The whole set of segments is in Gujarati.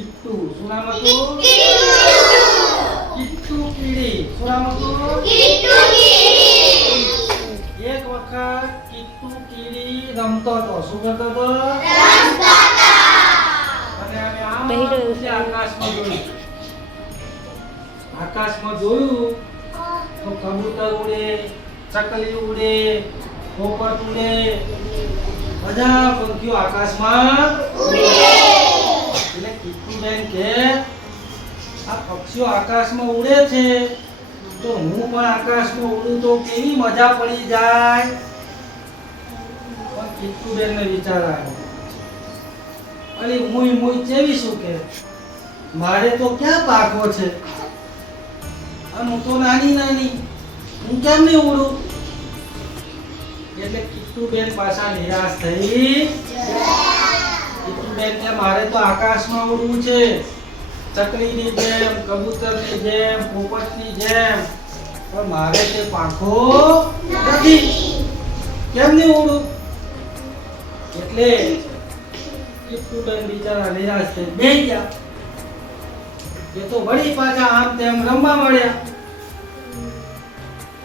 કિટ્ટુ. શું નામ હતું? કિટ્ટુ કીડી. શું નામ હતું? એક વખત કિટ્ટુ કીડી રમતો હતો. શું કરતો હતો? અને આમ આકાશમાં જોયું. આકાશમાં જોયું તો કબૂતર ઉડે, ચકલી ઉડે, પોપટ ઉડે, બધા પંખીઓ આકાશમાં ઉડે. એટલે કિટ્ટુબેન કે આ પક્ષીઓ આકાશમાં ઉડે છે તો હું પણ આકાશમાં ઉડું તો કેવી મજા પડી જાય. પણ કિટ્ટુબેન ને વિચાર આવ્યો, અલી મુઈ ચેવી શું કે મારે તો ક્યાં પાકો છે અને હું તો નાની હું કેમ નહીં ઉડું. એટલે કિટ્ટુબેન પાછા નિરાશ થઈ. કિટ્ટુબેન કે મારે તો આકાશમાં ઉડવું છે, ચકલીની જેમ, કબૂતરની જેમ, પોપટની જેમ, પણ મારે તે પાંખો નથી, કેમ નહીં ઉડું. એટલે કિટ્ટુબેન બિચારા નિરાશ થઈ બેસી ગયા. એ તો વળી પાછા આમ તેમ રમવા મળ્યા.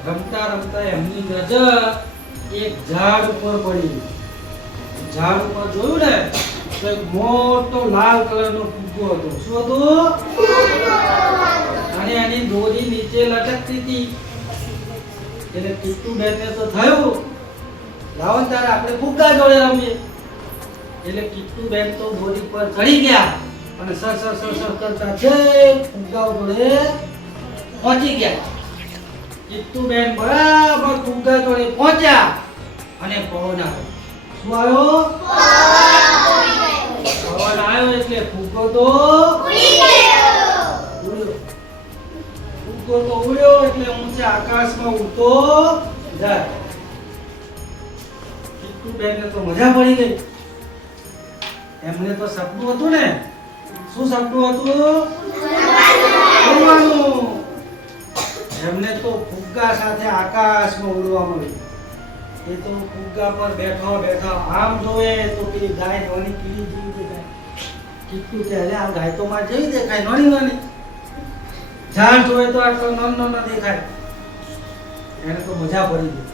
રમતા રમતા એમની નજર એક ઝાડ ઉપર પડી. ઝાડ ઉપર જોયું ને તો એક મોટો લાલ કલરનો ફુગ્ગો હતો. શું હતું? અને એની દોરી નીચે લટકતી હતી. એટલે કિટ્ટુબેનને તો થયું લાવો ને તારે આપણે ફુગ્ગા જોડે રમીએ. એટલે કિટ્ટુબેન તો દોરી પર ચડી ગયા અને સર કરતા જઈ ફુગ્ગા જોડે પહોંચી ગયા. કિટ્ટુબેન બરાબર ફુગ્ગા જોડે પહોંચ્યા અને પવન આવ્યો. શું આવ્યો? પવન આવ્યો એટલે ફુગ્ગો તો ઉડ્યો. ફુગ્ગો તો ઉડ્યો એટલે ઊંચે આકાશમાં ઉડતો જાય. કિટ્ટુબેનને તો મજા પડી ગઈ. એમને તો સપનું હતું ને. શું સપનું હતું? ઉડવાનું. એમને તો ફુગ્ગા સાથે આકાશમાં ઉડવા મળ્યું. એ તો ફુગ્ગા પર બેઠો આમ જોવે તો પેલી ગાય નાની કીડી જેવી દેખાય. કિટ્ટુ કે અરે આ ગાય તો માં જેવી દેખાય, નાની. ઝાડ જોવે તો આટલો નાનો દેખાય. એને તો મજા પડી ગઈ.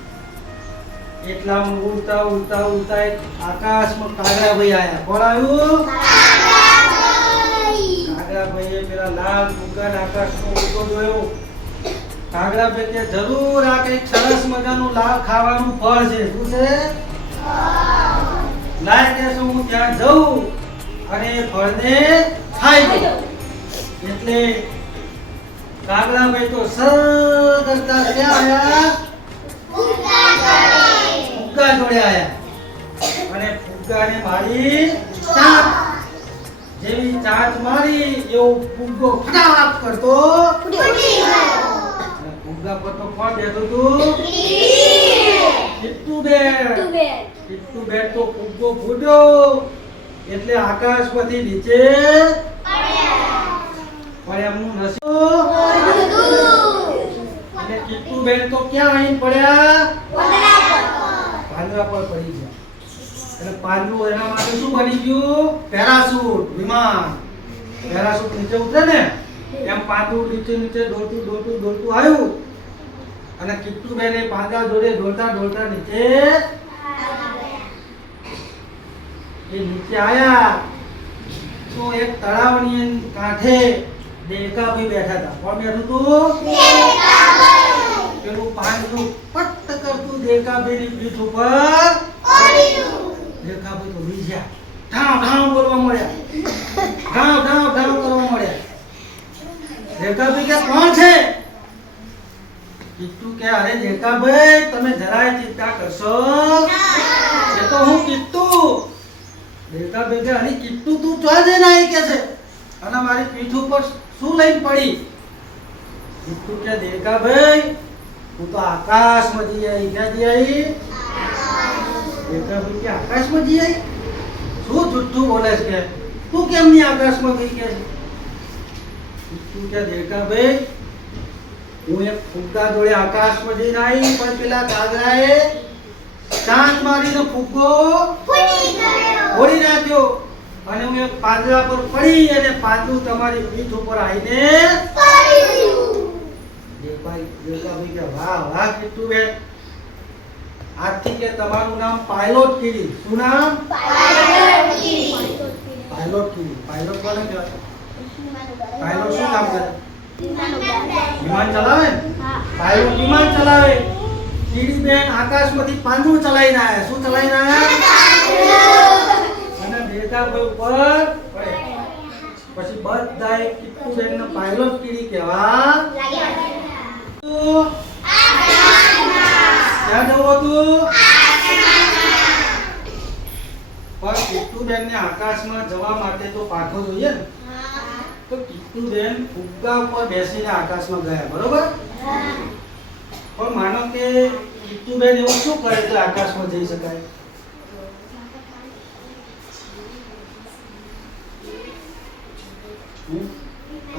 એટલામાં ઉડતા એક આકાશમાં કાગડાભાઈ આયા. કોણ આવ્યું? કાગડાભાઈએ પેલા લાલ ફુગ્ગાને આકાશમાં ઉડતો જોયો. કાગડાભાઈ કે જરૂર આ કંઈક સરસ મજાનું લાલ ખાવાનું ફળ છે. શું છે? લાય કે હું ત્યાં જઉં અને એ ફળને ખાઈ લઉં. એટલે કાગડાભાઈ તો સર કરતા ક્યાં આયા? ફુગ્ગા જોડે આયા અને ફુગ્ગાને મારી ચાંચ. જેવી ચાંચ મારી એવો ફુગ્ગો ફટાફટ કરતો ફુગ્ગા પર તો કોણ બેઠું હતું? કિટ્ટુબેન તો ફુગ્ગો ફૂટ્યો એટલે આકાશમાંથી નીચે પણ એમનું નસીબ. એટલે કિટ્ટુબેન તો ક્યાં આવીને પડ્યા? પાંદડા પર પડી ગયા. એટલે પાંદડું એના માટે શું બની ગયું? પેરાશૂટ, વિમાન. પેરાશૂટ નીચે ઉતરે ને એમ પાંદડું નીચે દોડતું આવ્યું અને કિટ્ટુબેન એ પાંદડા જોડે દોડતા નીચે આયા તો એક તળાવની કાંઠે દેડકાભાઈ બેઠા હતા. કોણ બેઠું હતું? પેલું પાંદડું પટ્ટ કરતું દેડકાભાઈની પીઠ ઉપર દેડકાભાઈ તો બીજા ઢાવ બોલવા મળ્યા. ઢાવ કરવા મળ્યા. દેડકાભાઈ કે કોણ છે? કિટ્ટુ કે અરે દેડકાભાઈ તમે જરાય ચિંતા કરશો, એ તો હું કિટ્ટુ. દેડકાભાઈ કે અરે કિટ્ટુ તું ચોય જઈને આવી કે છે અને મારી પીઠ ઉપર શું લઈને પડી? કિટ્ટુ કે દેડકાભાઈ હું તો આકાશમાં જઈ આવી. ક્યાં જઈ આવી? દેડકાભાઈ કે આકાશમાં જઈ આવી? શું જુઠ્ઠું બોલે છે? તું કેમ ની આકાશમાં ગઈ કે? કિટ્ટુ કે દેડકાભાઈ હું એક ફુગ્ગા જોડે આકાશમાં જઈને આવી પણ પેલા કાગડાએ ચાંચ મારીને ફુગ્ગો ફોડી નાખ્યો અને હું એક પાંદડા પર પડી અને પાંદડું તમારી પીઠ ઉપર આવીને દેવકાભાઈ કે વાહ વાહ કિટ્ટુબેન, આજથી કે તમારું નામ પાયલોટ કીડી. શું નામ? પાયલોટ કીડી. પાયલોટ કોને કહેવાય? પાયલોટ શું કામ કરે? વિમાન ચલાવે ને? પાયલોટ વિમાન ચલાવે. કીડી બેન આકાશમાંથી પાંદડું ચલાવીને આયા. શું ચલાવીને આયા? અને દેવકાભાઈ ઉપર પડે. પછી બધાએ કિટ્ટુબેન ને પાયલોટ કીડી કહેવા ક્યાં જવું હતું? પણ કિટ્ટુબેન ને આકાશમાં જવા માટે તો પાંખો જોઈએ ને, તો કિટ્ટુબેન ફુગ્ગા ઉપર બેસીને આકાશમાં ગયા, બરોબર? પણ માનો કે કિટ્ટુબેન એવું શું કરે તો આકાશમાં જઈ શકાય?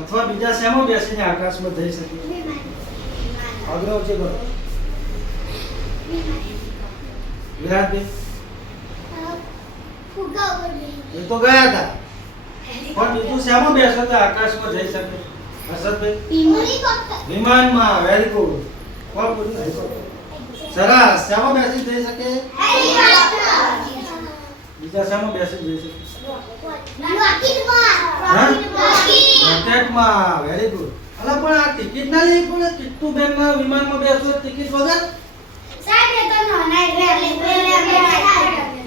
અથવા બીજા શેમાં બેસીને આકાશમાં જઈ શકે? આગળ છે કરો વિરાટભાઈ. એ તો ગયા હતા, પણ બીજું શેમાં બેસો તો આકાશમાં જઈ શકે? હર્ષદભાઈ? વિમાનમાં. Very good. કોણ બોલ્યું? હેલિકોપ્ટર. સરસ. શેમાં બેસી જઈ શકે? બીજા શેમાં બેસી જઈ શકે? રોકેટમાં. Very good. અલા પણ આ ટિકિટ ના લેવી પડે? કિટ્ટુબેન ના વિમાનમાં બેસવું ટિકિટ વગર?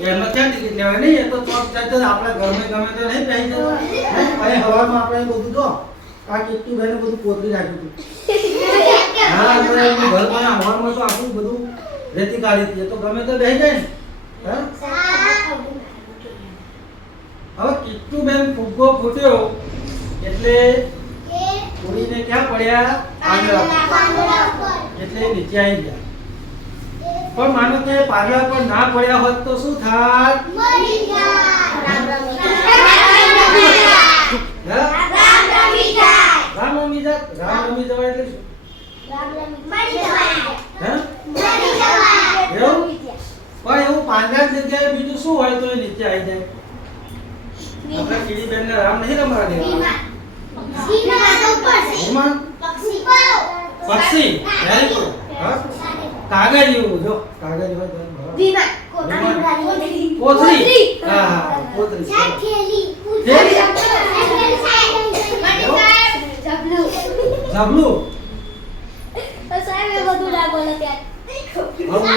એમને ક્યાં ટિકિટ લેવાય? નહીં, એ તો ચોક ચાલતો આપણે ઘરમાં ગમે તો નહીં બેસી જતો. અહીં હવામાં આપણે બધું જો આ કિટ્ટુબેને બધું પોતરી રાખ્યું હતું. હા, આપણે એમનું ઘર પણ હવામાં તો આખું બધું રેતી કાઢી હતી. તો ગમે તો બેસી જાય ને. હવે કિટ્ટુબેન ફુગ્ગો ફૂટ્યો એટલે ઉડીને ક્યાં પડ્યા? પાંદડા પર. એટલે નીચે આવી ગયા. પણ માનો કે પાંદડા પર ના પડ્યા હોત તો શું થાત? મરી જાત. રામનવમી જાત. રામનવમી જવાય એટલે શું? એવું? પણ એવું પાંદડા જગ્યાએ બીજું શું હોય તો એ નીચે આવી જાય? આપણે કીડી બેન ને રામ નહીં રમવા દેવા. પક્ષી. Very good. કાગળિયું. જો કાગળિયું હોય તો કોથળી. હા હા, કોથળી. જબલું. તો સાહેબ એ બધું ના બોલો ત્યાં. હવે